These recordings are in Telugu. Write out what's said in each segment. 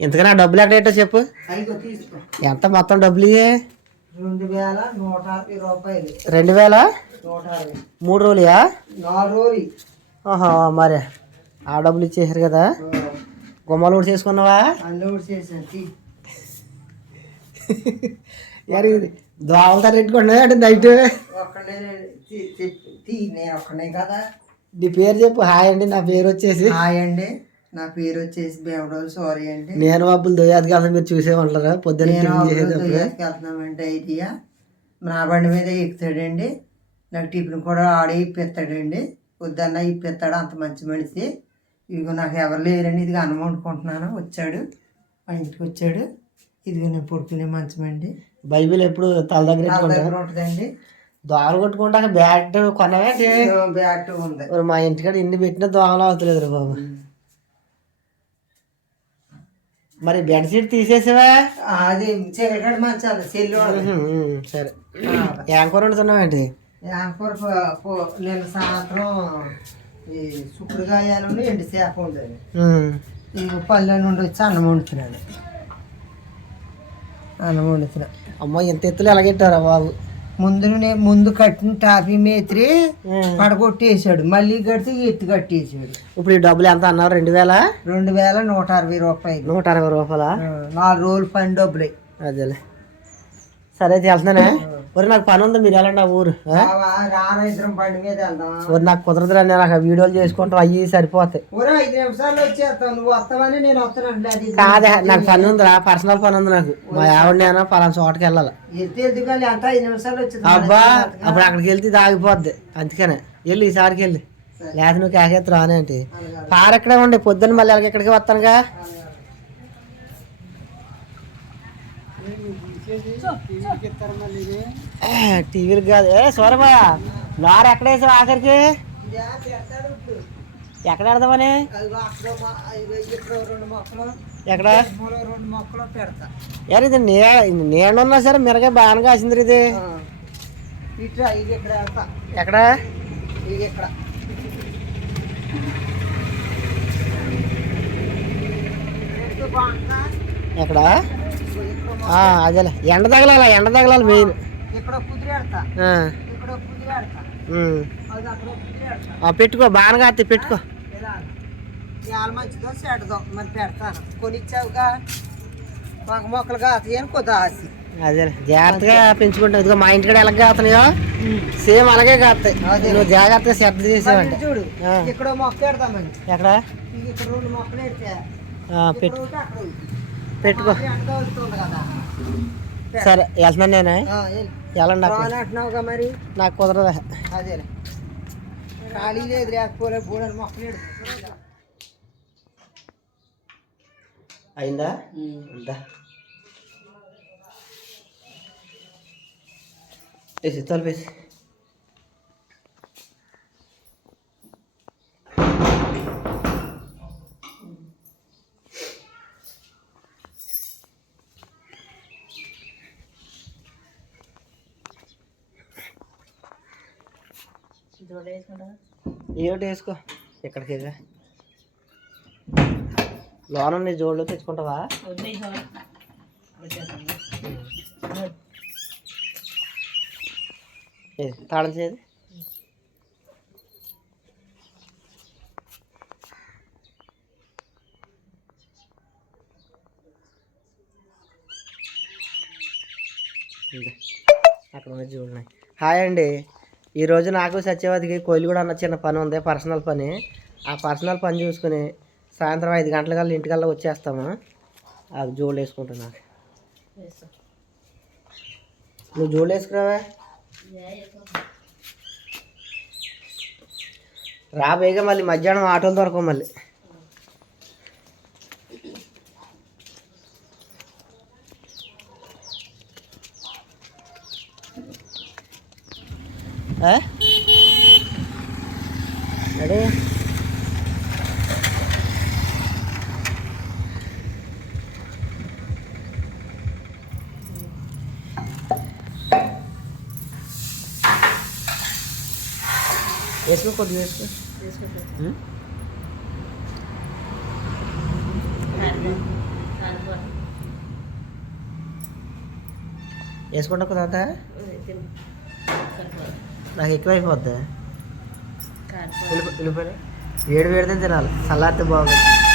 ఇంతకన్నా డబ్బులు ఎక్కడేటో చెప్పు? ఎంత మొత్తం డబ్బులు ఇయ్యే? రెండు వేల నూట అరవై రూపాయలు. రెండు వేల? నూట అరవై. మూడు రోజులుయా? నాలుగు రోజులు. ఆహా మరి ఆ డబ్బులు ఇచ్చేసారు కదా. గుమ్మలు కూడా చేసుకున్నావా? అన్నీ కూడా చేశాను. యారు ఇది దోవలతో పెట్టుకున్నా అంటే నైట్? నీ పేరు చెప్పు. హాయ్ అండి నా పేరు వచ్చేసి. హాయ్ అండి. నా పేరు వచ్చేసి బేవడోలు సారీ అండి. నేను అప్పులు దొయ్యాది కదా మీరు చూసేమంటారా పొద్దున్న నేను టిఫిన్ చేసేటప్పుడు వెళ్తున్నామంటే ఐడియా. నా బండి మీద ఎక్కుతాడండి. నాకు టిఫిన్ కూడా ఆడే ఇప్పిస్తాడండి. వద్దన్న ఇప్పిస్తాడు అంత మంచి మనిషి. ఇదిగో నాకు ఎవరు లేరండి ఇదిగో అన్నం వండుకుంటున్నాను. వచ్చాడు మా ఇంటికి వచ్చాడు. ఇదిగో నేను పడుకునే మంచమండి బైబిల్ ఎప్పుడు తల దగ్గర నా పెట్టుకుంటా దగ్గర ఉంటుందండి. దోమలు కొట్టుకుంటా బ్యాట్ కొనవే బ్యాట్ ఉంది. మరి మా ఇంటికాడ ఇన్ని పెట్టినా దోమలు అవుతలేదు బాబు. మరి బెడ్ షీట్ తీసేసావా? అది చీకటి మంచాలి ఉహుం, సరే. ఏం కూర వండుతున్నావేంటి యాంకూర నేను సాయంత్రం ఈ సుక్కుడుకాయాలు ఎండి చేప ఉండేది. ఈ పల్లె నుండి వచ్చి అన్నం వండుతున్నాడు. అన్నం వండుతున్నా. అమ్మో ఇంత ఎత్తులు ఎలాగెట్టారా బాబు? ముందు నే- ముందు కట్టిన టాపీ మేత్రి. పడగొట్టేసాడు మళ్ళీ కడితే ఎత్తు కట్టేసాడు ఇప్పుడు ఈ డబ్బులు ఎంత అన్నారు? రెండు వేల? రెండు వేల నూట అరవై రూపాయలు. నూట అరవై రూపాయలా? నాలుగు రోజులు పని డబ్బులు. అదేలే. సరే అయితే వెళ్తున్నానే మరి నాకు పని ఉంది మీరు వెళ్ళండి ఆ ఊరు. మరి నాకు కుదరదురా నేను నాకు వీడియోలు చేసుకుంటాం అయ్యి సరిపోతాయి. కాదే నాకు పని ఉందిరా పర్సనల్ పని ఉంది నాకు. మా ఆవిడ నేను పలానా చోటకి వెళ్ళాలి. అంటే అబ్బా అప్పుడు అక్కడికి వెళ్తే ఇది ఆగిపోద్ది అందుకనే. వెళ్ళి ఈసారికి వెళ్ళి. లేకపోతే నువ్వు కేకేత్త రానేంటి. కారు ఎక్కడే ఉండి పొద్దున్న మళ్ళీ ఎక్కడికి వస్తానుగా? టీవీలు కాదు. ఏ సూరబా లారీ ఎక్కడ వేసావు ఆఖరికి? ఎక్కడ పెడదామని? రెండు మొక్కలు ఎక్కడ? రెండు మొక్కలు పెడతా యారు ఇది నే నేను ఉన్నా సరే మిరగా బాగానే కాసింది ఇది. ఎక్కడ? ఇది ఇక్కడ ఎక్కడ? ఇక్కడ అదేలే. ఎండ తగలాల ఎండ తగలాలి మెయిన్ పెట్టుకో బాగా కాస్తే పెట్టుకో. మంచిదో చెడ్డదో. మరి పెడతాను. కొనిచ్చావుగా ఒక మొక్కలు కొద్ది ఆశ. జాగ్రత్తగా పెంచుకుంటాం ఇదిగో మా ఇంటికాడ ఎలా కాస్తున్నాయో సేమ్ అలాగే కాస్తాయి నువ్వు జాగ్రత్తగా శ్రద్ధ చేసావంటే చూడు. ఇక్కడ మొక్క ఎక్కడ? ఇక్కడ రెండు మొక్కలు పెట్టుకో. సరే వెళ్తున్నాను నేనే. వెళ్ళండి అంటున్నావుగా మరి? నాకు కుదరదా. అదేలే. ఖాళీ లేదు లేకపోతే బూడని మొక్కలు పెడుతుంది అయిందా? ఉందా? వేసి తలుపేసి ఏమిటి వేసుకో? ఇక్కడికి లోన నీ జోడులో తెచ్చుకుంటావా? తాళం చేయదు అక్కడ ఉన్న చూడండి హాయ్ అండి. ఈరోజు నాకు సత్యవతికి కోయిలు కూడా అన్న చిన్న పని ఉంది పర్సనల్ పని. ఆ పర్సనల్ పని చూసుకుని సాయంత్రం ఐదు గంటలకల్లా ఇంటికల్లా వచ్చేస్తాము. అది జోళ్ళు వేసుకుంటున్నా నువ్వు జోళ్ళు వేసుకురావా. రా బేగా మళ్ళీ మధ్యాహ్నం ఆటోలు దొరకవు మళ్ళీ. వేసుకోండి కొద్దిగా వేసుకో వేసుకుంటా నాకు ఎక్కువ అయిపోద్ది ఉల్లిపాయలు వేడి వేడితే తినాలి చల్లారితే బాగుంటుంది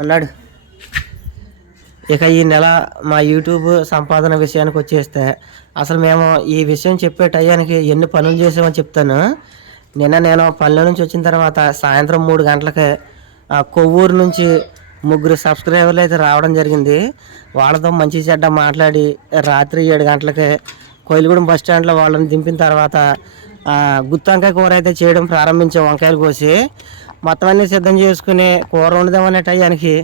అన్నాడు ఇక ఈ నెల మా యూట్యూబ్ సంపాదన విషయానికి వచ్చేస్తే అసలు మేము ఈ విషయం చెప్పే టయానికి ఎన్ని పనులు చేసామని చెప్తాను. నిన్న నేను పనుల నుంచి వచ్చిన తర్వాత సాయంత్రం మూడు గంటలకి కొవ్వూరు నుంచి ముగ్గురు సబ్స్క్రైబర్లు అయితే రావడం జరిగింది. వాళ్ళతో మంచి చెడ్డ మాట్లాడి రాత్రి ఏడు గంటలకి కోయిలగూడెం బస్ స్టాండ్లో వాళ్ళని దింపిన తర్వాత గుత్తంకాయ కూర అయితే చేయడం ప్రారంభించాం వంకాయలు కోసి. మొత్తం అన్నీ సిద్ధం చేసుకుని కూర వండుదామనే టయానికి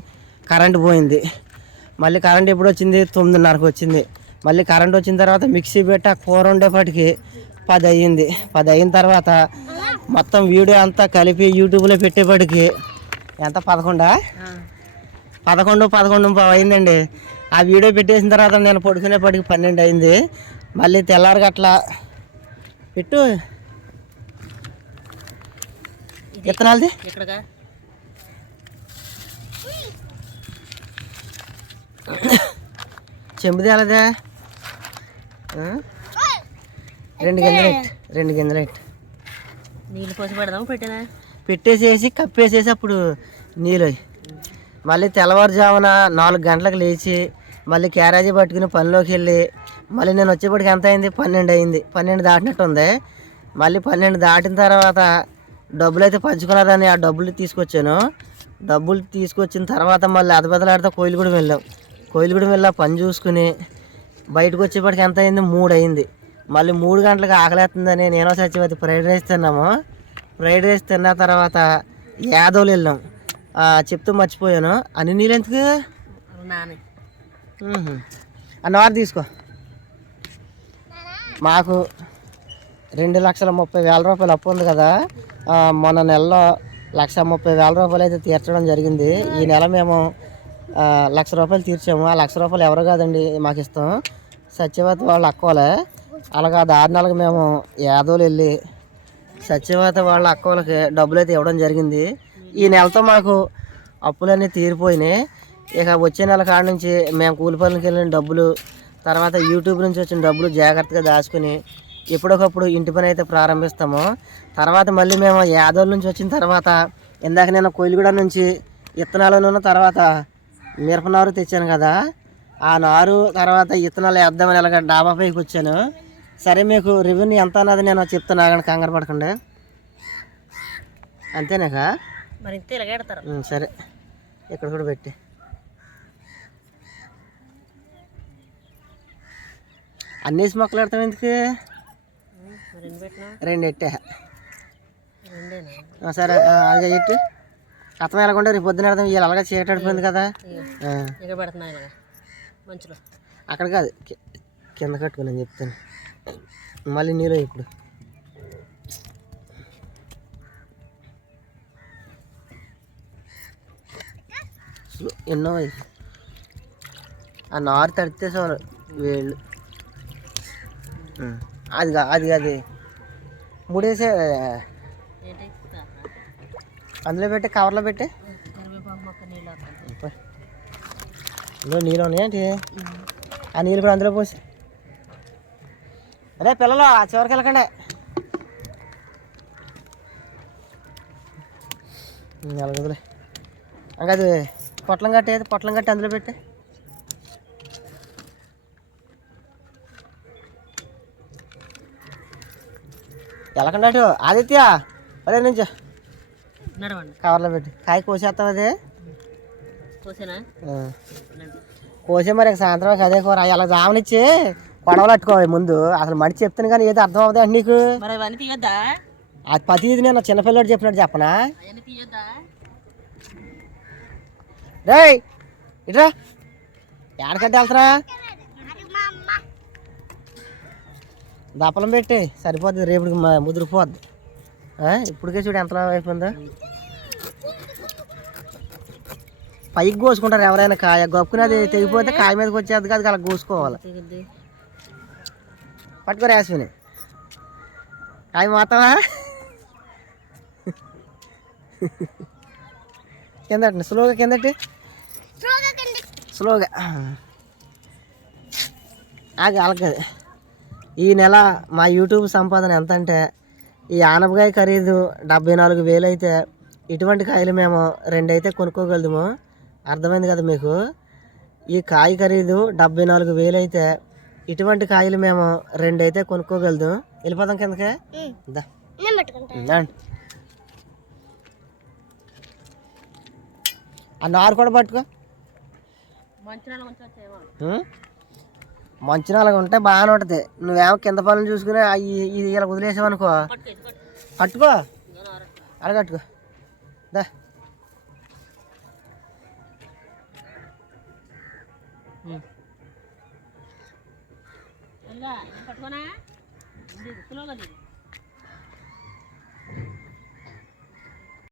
కరెంట్ పోయింది. మళ్ళీ కరెంట్ ఎప్పుడు వచ్చింది? తొమ్మిదిన్నరకు వచ్చింది. మళ్ళీ కరెంట్ వచ్చిన తర్వాత మిక్సీ పెట్టి ఆ కూర వండేపాటికి పది అయ్యింది. పది అయిన తర్వాత మొత్తం వీడియో అంతా కలిపి యూట్యూబ్లో పెట్టేపాటికి ఎంత? పదకొండా? పదకొండు పదకొండు అయిందండి ఆ వీడియో పెట్టేసిన తర్వాత నేను పడుకునేపాటికి పన్నెండు అయింది మళ్ళీ తెల్లారి గట్ల పెట్టు. విత్తనాలది ఇక్కడగా చెంబుది అలాదే? రెండు గింజలు రెండు గింజలు. నీళ్ళు పోసి పెడదాం పెట్టినా? పెట్టేసేసి కప్పేసేసి అప్పుడు నీళ్ళు. మళ్ళీ తెల్లవారుజామున నాలుగు గంటలకు లేచి మళ్ళీ క్యారేజీ పట్టుకుని పనిలోకి వెళ్ళి మళ్ళీ నేను వచ్చేప్పటికి ఎంత అయింది? పన్నెండు అయింది. పన్నెండు దాటినట్టు ఉంది మళ్ళీ పన్నెండు దాటిన తర్వాత డబ్బులు అయితే పంచుకున్నారని ఆ డబ్బులు తీసుకొచ్చాను. డబ్బులు తీసుకొచ్చిన తర్వాత మళ్ళీ అదబెదలాడితే కోయిలగూడెం వెళ్ళాం. కోయిలగూడెం వెళ్ళా పని చూసుకుని బయటకు వచ్చేప్పటికి ఎంత అయింది? మూడు అయింది. మళ్ళీ మూడు గంటలకు ఆకలేస్తుందని నేను సత్యవతి ఫ్రైడ్ రైస్ తిన్నాము. ఫ్రైడ్ రైస్ తిన్న తర్వాత యాదవ్లు వెళ్ళాం. చెప్తూ మర్చిపోయాను. అన్ని నీళ్ళు ఎందుకు. అన్నవారు తీసుకో. మాకు రెండు లక్షల ముప్పై వేల రూపాయలు అప్పు ఉంది కదా. మొన్న నెలలో లక్ష ముప్పై వేల రూపాయలు అయితే తీర్చడం జరిగింది. ఈ నెల మేము లక్ష రూపాయలు తీర్చాము. ఆ లక్ష రూపాయలు ఎవరు కాదండి మాకు ఇస్తాం సత్యవతి వాళ్ళు అక్కలే. అలాగా దారుణాలకు మేము యాదవులు వెళ్ళి సత్యవతి వాళ్ళ అక్కోలకి డబ్బులు అయితే ఇవ్వడం జరిగింది. ఈ నెలతో మాకు అప్పులన్నీ తీరిపోయినాయి. ఇక వచ్చే నెల కాడ నుంచి మేము కూలి పనులకి వెళ్ళిన డబ్బులు తర్వాత యూట్యూబ్ నుంచి వచ్చిన డబ్బులు జాగ్రత్తగా దాచుకుని ఎప్పటికప్పుడు ఇంటి పని అయితే ప్రారంభిస్తాము తర్వాత మళ్ళీ మేము యాదవ్ నుంచి వచ్చిన తర్వాత ఇందాక నేను కోయిలగూడ నుంచి విత్తనాలను తర్వాత మిరపనారు తెచ్చాను కదా ఆ నారు తర్వాత విత్తనాలు వేద్దామని ఇలాగ డాబా పైకి వచ్చాను. సరే మీకు రెవెన్యూ ఎంత అన్నది నేను చెప్తాను ఆగండి కంగారు పడకండి. అంతేనాకా? మరి ఇంత ఇలాగ సరే. ఇక్కడ కూడా పెట్టి. అన్నేసి మొక్కలు పెడతాం ఎందుకు? రెండు ఎట్టే సరే ఆ, అదిగా ఎట్టు అర్థం ఎలాగుంటే రేపు పొద్దున పెడతాం. ఇవాళ అలాగే చీకటడిపోయింది కదా. అక్కడ కాదు. కింద కట్టుకుని నేను చెప్తాను. మళ్ళీ నీలో ఇప్పుడు. ఎన్నో ఆ నారు తడితే చాలు వేళ్ళు. అది అది అది. ముడేసే అందులో పెట్టి కవర్లో పెట్టి. నీళ్ళు ఇందులో నీళ్ళు ఉన్నాయేంటి ఆ నీళ్ళు కూడా అందులో పోసి. అరే పిల్లలు ఆ చివరికి వెళ్ళకండి. ఎలాగదులే ఇంకా అది పొట్లం కట్టేది పొట్లం కట్టి అందులో పెట్టి. అటు. ఆదిత్య అదే నుంచి. నడవండి. కవర్లో పెట్టి. కాయ కోసేస్తావు అదే? కోసేనా. కోసే మరి సాయంత్రం అదే కూర. అలా జామనిచ్చి గొడవలు పట్టుకోవాలి ముందు. అసలు మనిషి చెప్తాను కానీ ఏదో అర్థం అవుతుంది నీకు. అది ప్రతి ఇది నేను చిన్నపిల్లడు చెప్పినట్టు చెప్పనా? రేయ్ ఇట్రా ఎక్కడికంటే వెళ్తారా? దప్పలం పెట్టి సరిపోద్ది మ- ముదిరిపోద్ది ఇప్పటికే చూడు ఎంతలా అయిపోయిందో. పైకి కోసుకుంటారు ఎవరైనా కాయ గొప్పుకుని అది తెగిపోతే కాయ మీదకి వచ్చేది కాదు అలా కోసుకోవాలి. తెగిద్ది పట్టుకో రాసుకుని కాయ మాత్రమా కిందటి స్లోగా కిందటి. స్లోగా ఆగి అలకది ఈ నెల మా యూట్యూబ్ సంపాదన ఎంత అంటే ఈ ఆనపకాయ ఖరీదు డెబ్బై నాలుగు వేలు అయితే ఇటువంటి కాయలు మేము రెండైతే కొనుక్కోగలము అర్థమైంది కదా మీకు? ఈ కాయ ఖరీదు డెబ్బై నాలుగు వేలు అయితే ఇటువంటి కాయలు మేము రెండైతే కొనుక్కోగలదు వెళ్ళిపోదాం కిందకే. ఆ నారు కూడా పట్టుకో. మంచినీళ్ళ అలాగ ఉంటే బాగానే ఉంటుంది. నువ్వేమో కింద పనులు చూసుకుని ఈ- ఇది ఇలా వదిలేసావనుకో. అనుకో పట్టు పట్టుకో ఇదిగో దా పట్టుకోనా?